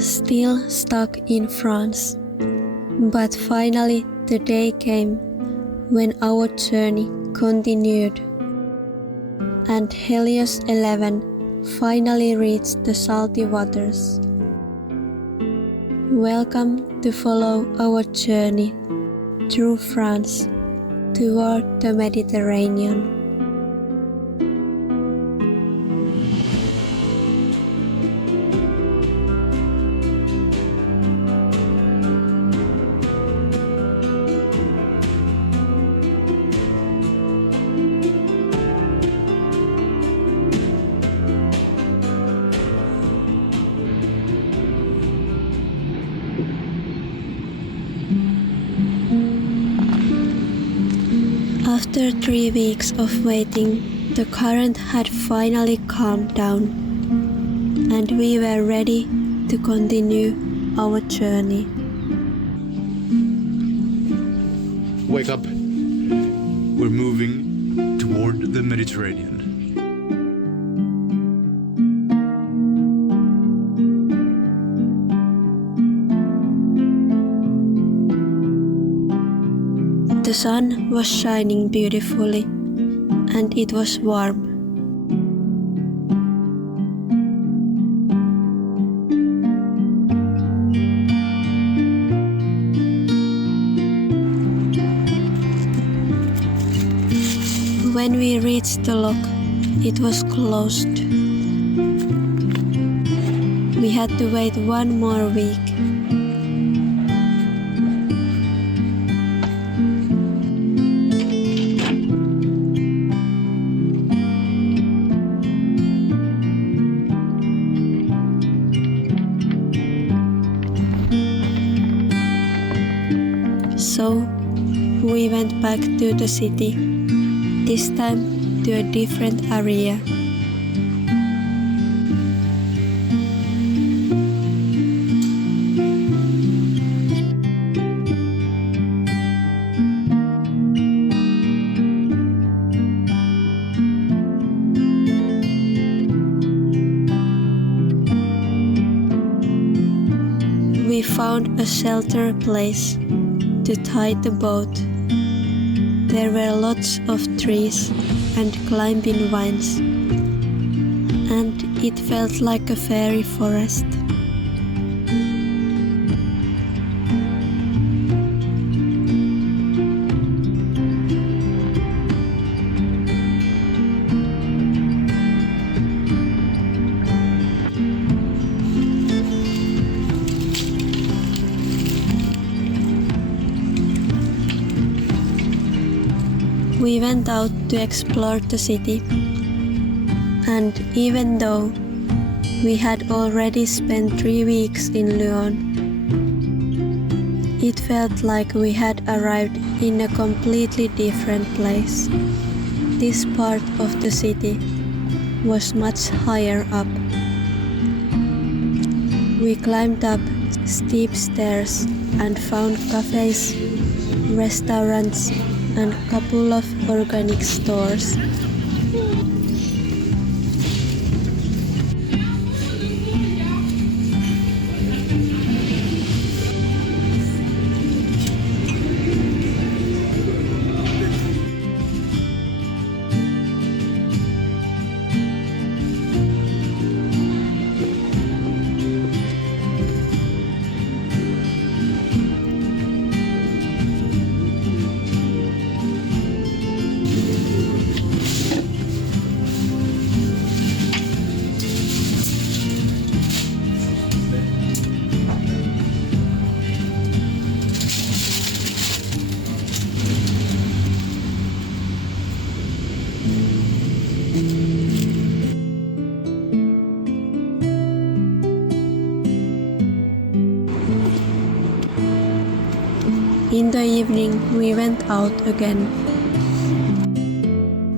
Still stuck in France. But finally the day came when our journey continued, and Helios 11 finally reached the salty waters. Welcome to follow our journey through France toward the Mediterranean. After 3 weeks of waiting, the current had finally calmed down, and we were ready to continue our journey. Wake up. We're moving toward the Mediterranean. The sun was shining beautifully, and it was warm. When we reached the lock, it was closed. We had to wait 1 more week. So we went back to the city, this time to a different area. We found a shelter place to tie the boat. There were lots of trees and climbing vines, and it felt like a fairy forest. We went out to explore the city, and even though we had already spent 3 weeks in Lyon, it felt like we had arrived in a completely different place. This part of the city was much higher up. We climbed up steep stairs and found cafes, restaurants, and a couple of organic stores. In the evening, we went out again.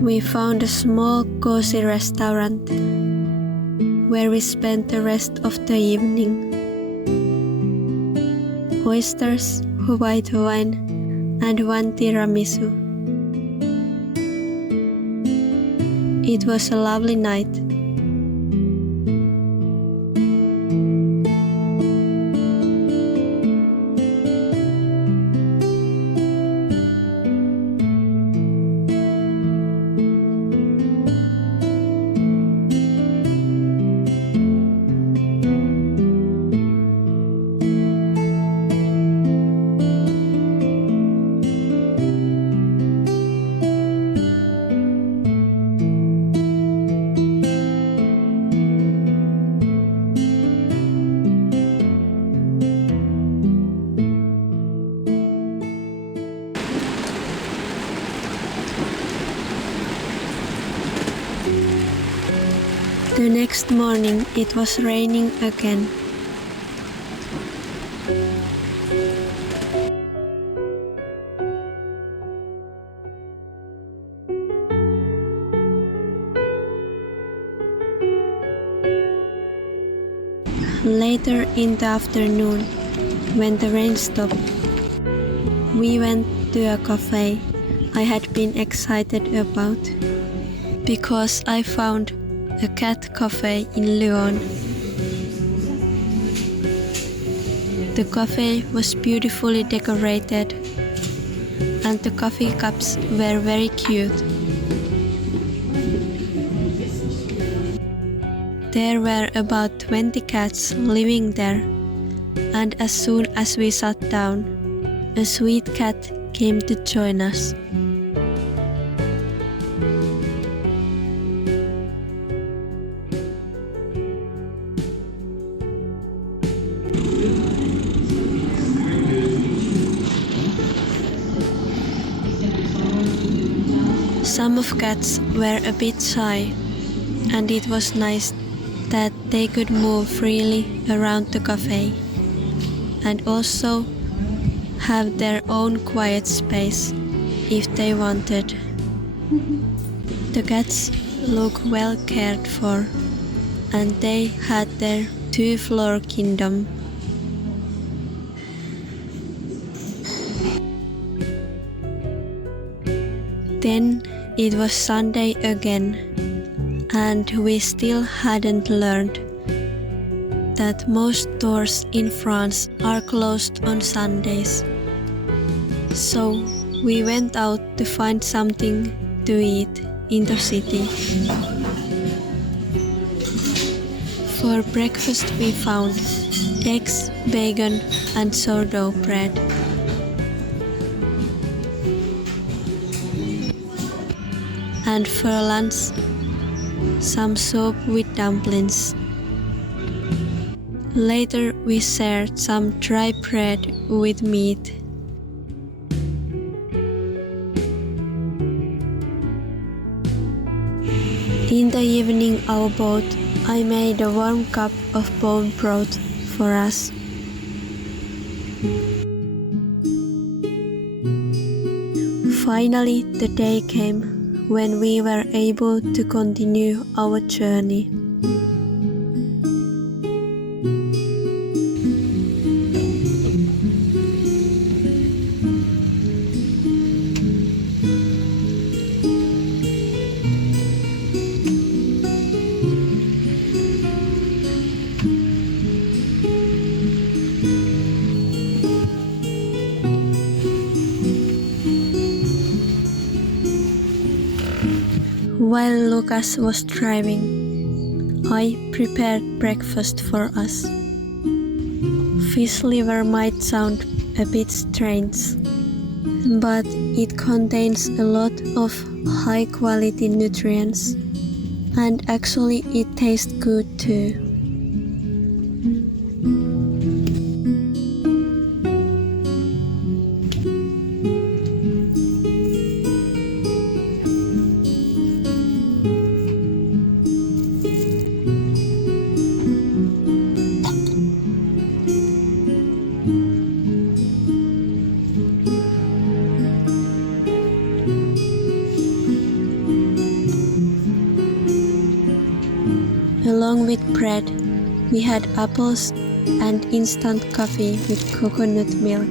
We found a small, cozy restaurant where we spent the rest of the evening. Oysters, white wine, and 1 tiramisu. It was a lovely night. next morning it was raining again. Later in the afternoon, when the rain stopped, we went to a cafe I had been excited about, because I found a cat cafe in Lyon. The cafe was beautifully decorated and the coffee cups were very cute. There were about 20 cats living there, and as soon as we sat down, a sweet cat came to join us. Some of cats were a bit shy, and it was nice that they could move freely around the cafe and also have their own quiet space if they wanted. The cats look well cared for, and they had their two-floor kingdom. Then it was Sunday again, and we still hadn't learned that most stores in France are closed on Sundays. So we went out to find something to eat in the city. For breakfast we found eggs, bacon and sourdough bread. And for lunch, some soup with dumplings. Later we shared some dry bread with meat. In the evening our boat, I made a warm cup of bone broth for us. Finally the day came when we were able to continue our journey. While Lucas was driving, I prepared breakfast for us. Fish liver might sound a bit strange, but it contains a lot of high-quality nutrients, and actually it tastes good too. Along with bread, we had apples and instant coffee with coconut milk.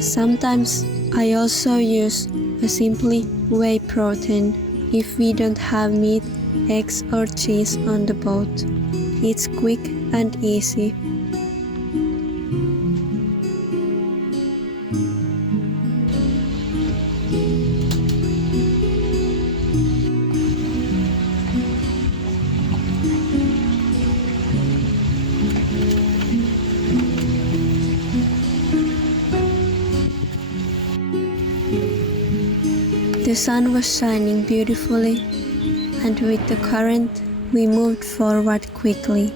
Sometimes I also use a simply whey protein if we don't have meat, eggs or cheese on the boat. It's quick and easy. The sun was shining beautifully, and with the current, we moved forward quickly.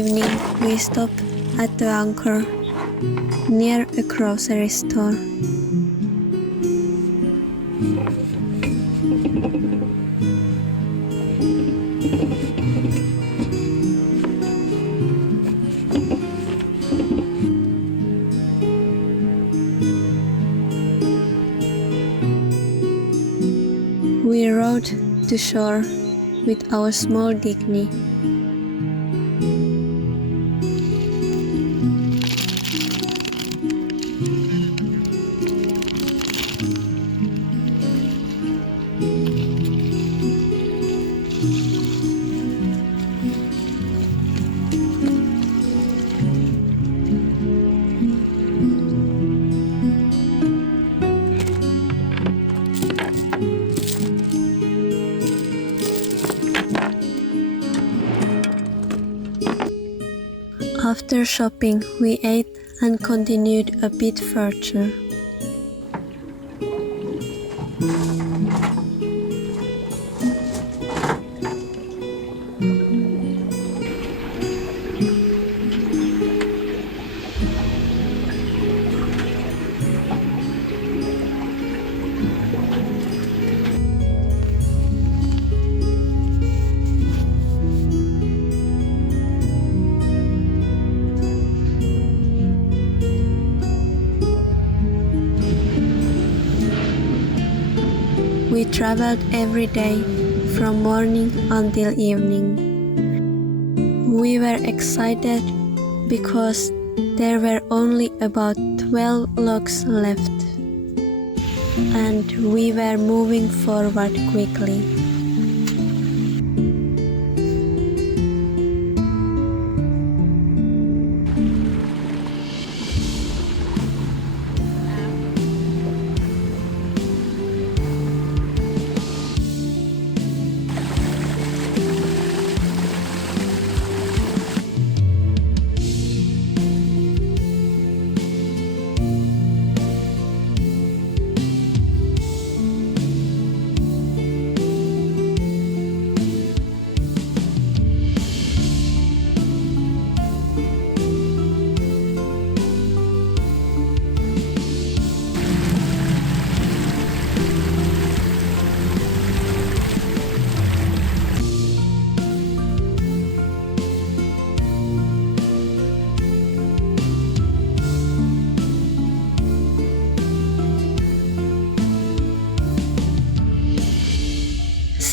evening, we stopped at the Anchor, near a grocery store. We rowed to shore with our small dinghy. After shopping, we ate and continued a bit further. We traveled every day, from morning until evening. We were excited because there were only about 12 logs left, and we were moving forward quickly.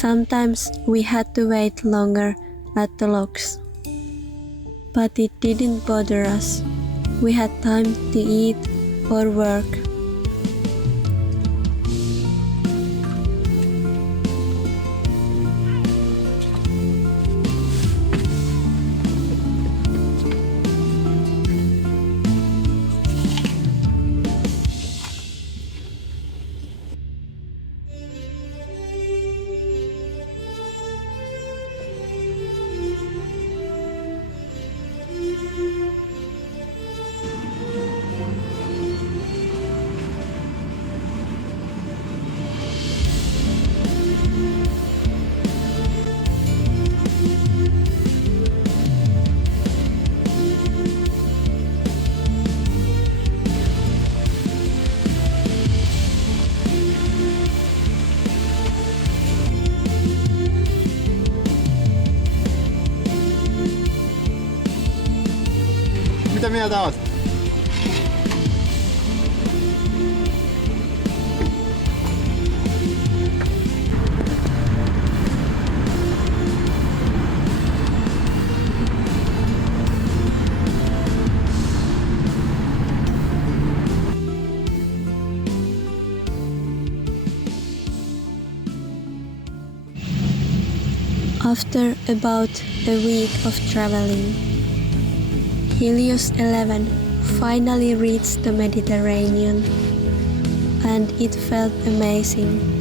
Sometimes we had to wait longer at the locks, but it didn't bother us. We had time to eat or work. Mitä mieltä oot? After about a week of traveling, Helios 11 finally reached the Mediterranean, and it felt amazing.